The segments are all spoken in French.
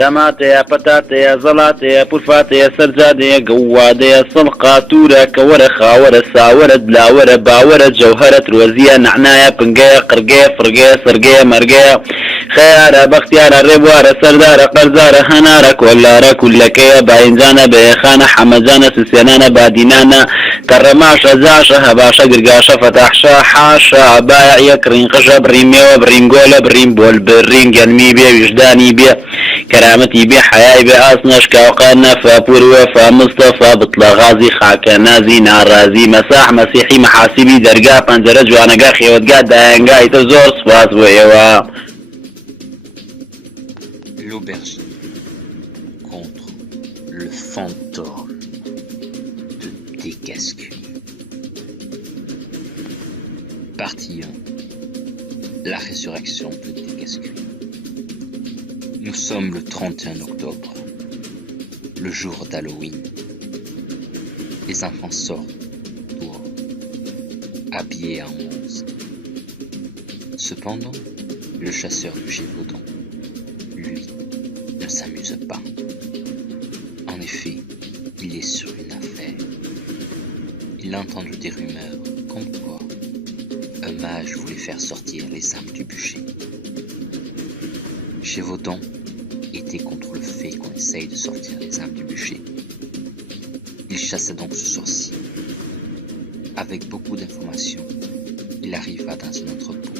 تەماتەیە پەتاتەیە زەڵاتەیە پورفاتەیە سەرجادەیە گەوادەیە سڵقا تورە کەوەرە خاوەرە ساوەرە دلاوەرە باوەرە جەوهەرە ترۆزیە نعنایە پنگەیە قڕگەیە فرگەیە سرگەیە مەرگەیە خەیارە بەختیارە ڕێبوارە سەردارە قەرزارە هەنارە کۆلارە کولەکەیە باینجانە بەیەخانە حەمەجانە سوسێنانە بادینانە کەڕەماشە جاشە هەباشە گرگاشە فەتاحشە حاشە ئابایە کڕینقەشە بڕیمێوە بڕینگۆلە بریم بۆل برین گەنمی بێ ویژدانی بێ کەرامەتی بێ حەیای بێ ئاسنەش کاوقانە فاپور وەفا مستەفا بتڵە غازی خاکە نازی ناڕازی مەساح مەسیحی مەحاسیبی دەرگا پەنجەرە جوانەگا خێوەتگا دایەنگایتە زۆر سوپاس بۆ ئێوە. L'aubergine contre le fantôme de Décascuit. Partie 1. La résurrection de Décascuit. Nous sommes le 31 octobre, le jour d'Halloween. Les enfants sortent dehors, habillés en monstre. Cependant, le chasseur du Gévaudan, lui, ne s'amuse pas. En effet, il est sur une affaire. Il a entendu des rumeurs comme quoi un mage voulait faire sortir les âmes du bûcher. Gévaudan était contre le fait qu'on essaye de sortir les âmes du bûcher. Il chassa donc ce sorcier. Avec beaucoup d'informations, il arriva dans un entrepôt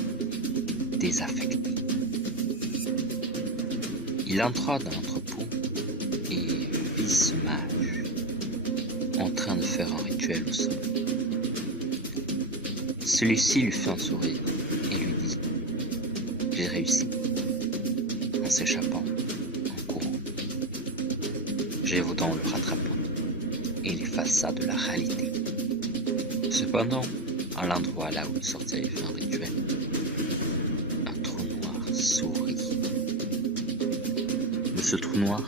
désaffecté. Il entra dans l'entrepôt et vit ce mage en train de faire un rituel au sol. Celui-ci lui fit un sourire et lui dit « J'ai réussi » en s'échappant, en courant. Gévaudan le rattrapa et l'effaça de la réalité. Cependant, à l'endroit là où il sortait et fait un rituel, un trou noir s'ouvrit. De ce trou noir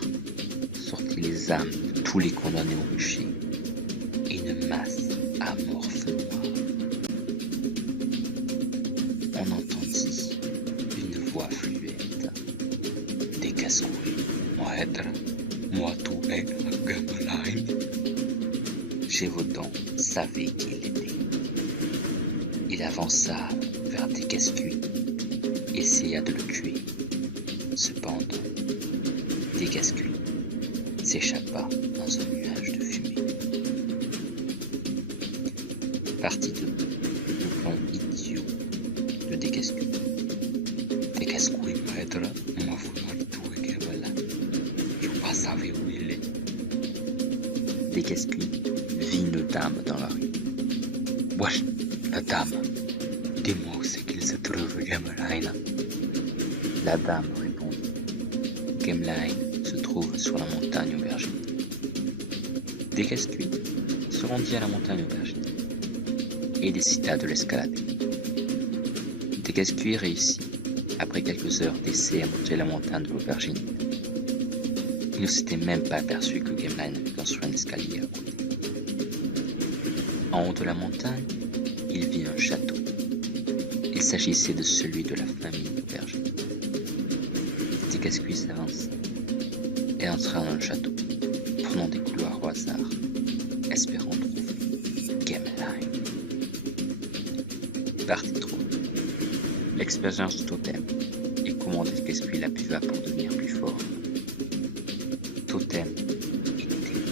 sortit les âmes de tous les condamnés au bûcher et une masse amorphe noire. On entendit une voix fluette. Décascuit, Mohetra, Moatoué, Gamalaï. Gévaudan savait qui il était. Il avança vers Décascuit et essaya de le tuer. Cependant, Décascuit s'échappa dans un nuage de fumée. Partie 2. Le plan idiot de Décascuit. Décascuit, maître, m'a voulu tuer Gamala. Je ne pas savais où il est. Décascuit vit une dame dans la rue. Wesh, la dame, dis-moi où c'est qu'il se trouve, Gamalaïna. La dame répondit. Gemlein se trouve sur la montagne aubergine. Décascuit se rendit à la montagne aubergine et décida de l'escalader. Décascuit réussit, après quelques heures d'essai, à monter la montagne de l'aubergine. Il ne s'était même pas aperçu que Gemlein avait construit un escalier à côté. En haut de la montagne, il vit un château. Il s'agissait de celui de la famille aubergine. Décascuit s'avança et entra dans le château, prenant des couloirs au hasard, espérant trouver Gemlein. Partie 3. L'expérience du totem et comment Décascuit la buva pour devenir plus fort. Totem était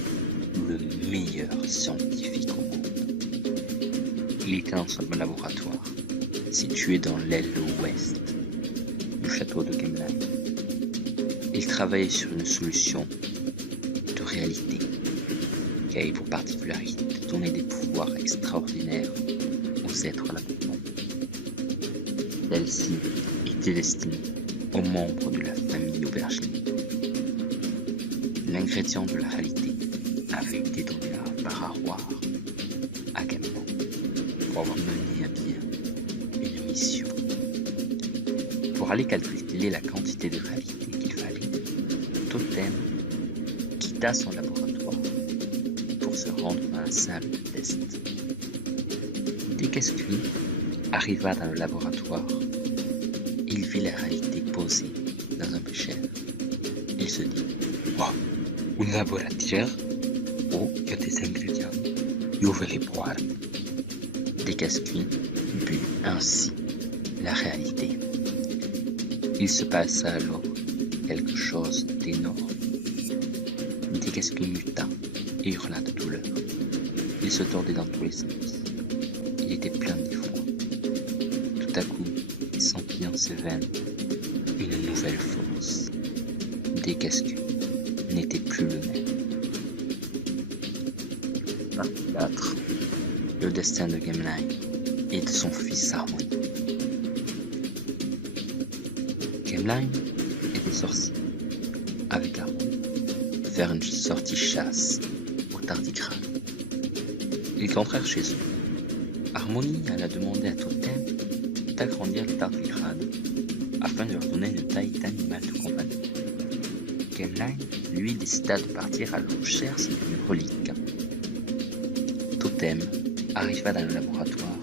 le meilleur scientifique au monde. Il était dans son laboratoire, situé dans l'aile ouest du château de Gemlein. Il travaillait sur une solution de réalité qui avait pour particularité de donner des pouvoirs extraordinaires aux êtres là-dedans. Celle-ci était destinée aux membres de la famille aubergine. L'ingrédient de la réalité avait été donné par Arroir à Gamla pour avoir mené à bien une mission. Pour aller calculer la quantité de réalité qu'il fallait, Totem quitta son laboratoire pour se rendre dans la salle de test. Décascuit arriva dans le laboratoire. Il vit la réalité posée dans un bécher Il se dit, wow, un laboratoire où il y a des ingrédients, je vais les boire. Descasquis but ainsi la réalité. Il se passa alors quelque chose d'énorme. Descasquis muta et hurla de douleur. Il se tordait dans tous les sens. Il était plein d'effroi. Tout à coup, il sentit dans ses veines une nouvelle force. Descasquis n'était plus le même. Partie 4. Le destin de Gamelin et de son fils Harmony. Gamelin était sorti avec Harmony faire une sortie chasse au tardigrade. Ils rentrèrent chez eux. Harmony alla demander à Totem d'agrandir les tardigrades afin de leur donner une taille d'animal de compagnie. Gamelin, lui, décida de partir à la recherche d'une relique. Totem arriva dans le laboratoire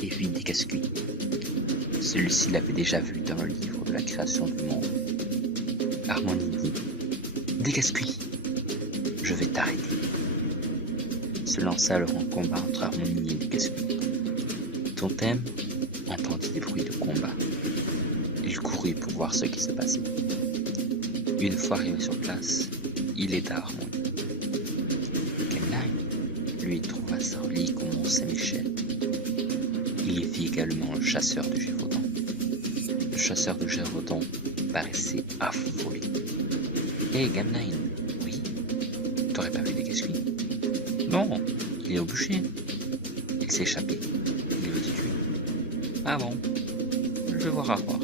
et vit Descasquis. Celui-ci l'avait déjà vu dans le livre de la création du monde. Harmony dit « Descasquis, je vais t'arrêter ». Se lança alors un combat entre Harmony et Descasquis. Totem entendit des bruits de combat. Il courut pour voir ce qui se passait. Une fois arrivé sur place, il aida Harmony. Gamelin, lui, trouva sa relique au Mont Saint-Michel. Il y vit également le chasseur de Gévaudan. Le chasseur de Gévaudan paraissait affolé. Hé, Gamelin, oui, t'aurais pas vu Descasquis? Non, il est au bûcher. Il s'est échappé. Il veut te tuer. Ah bon, je vais voir Arroir.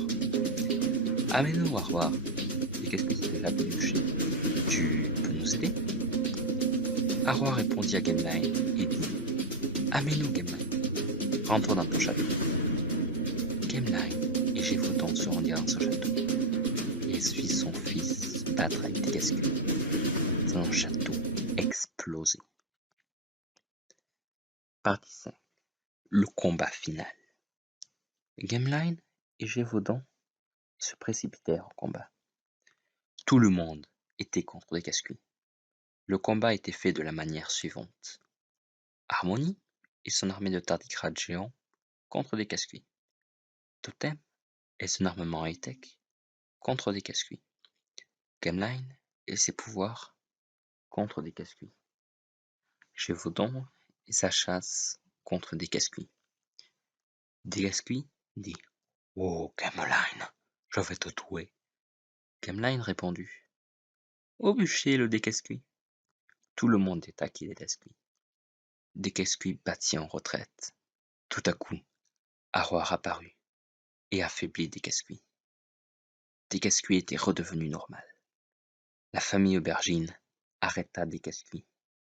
Amène-nous Arroir. Descasquis s'est échappé du bûcher. Tu peux nous aider? Arroir répondit à Gamelin et dit « Amène-nous, Gamelin. Rentre dans ton château. » Gamelin et Gévaudan se rendirent dans son château. Et vit son fils se battre avec Descasquis dans un château explosé. Partie 5. Le combat final. Gamelin et Gévaudan se précipitèrent au combat. Tout le monde était contre Descasquis. Le combat était fait de la manière suivante. Harmony et son armée de tardigrades géants contre Descasquis. Totem et son armement high-tech contre Descasquis. Gamelin et ses pouvoirs contre Descasquis. Gévaudan et sa chasse contre Descasquis. Descasquis dit « Oh, Gamelin, je vais te tuer. » Gamelin répondit « Au bûcher, le Descasquis. » Tout le monde est acquis Descasquis. Descasquis battit en retraite. Tout à coup, Arroir apparut et affaiblit Descasquis. Descasquis était redevenu normal. La famille Aubergine arrêta Descasquis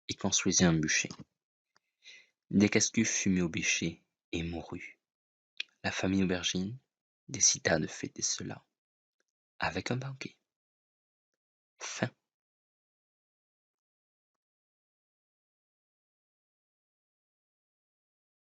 et construisit un bûcher. Descasquis fut mis au bûcher et mourut. La famille Aubergine décida de fêter cela avec un banquet.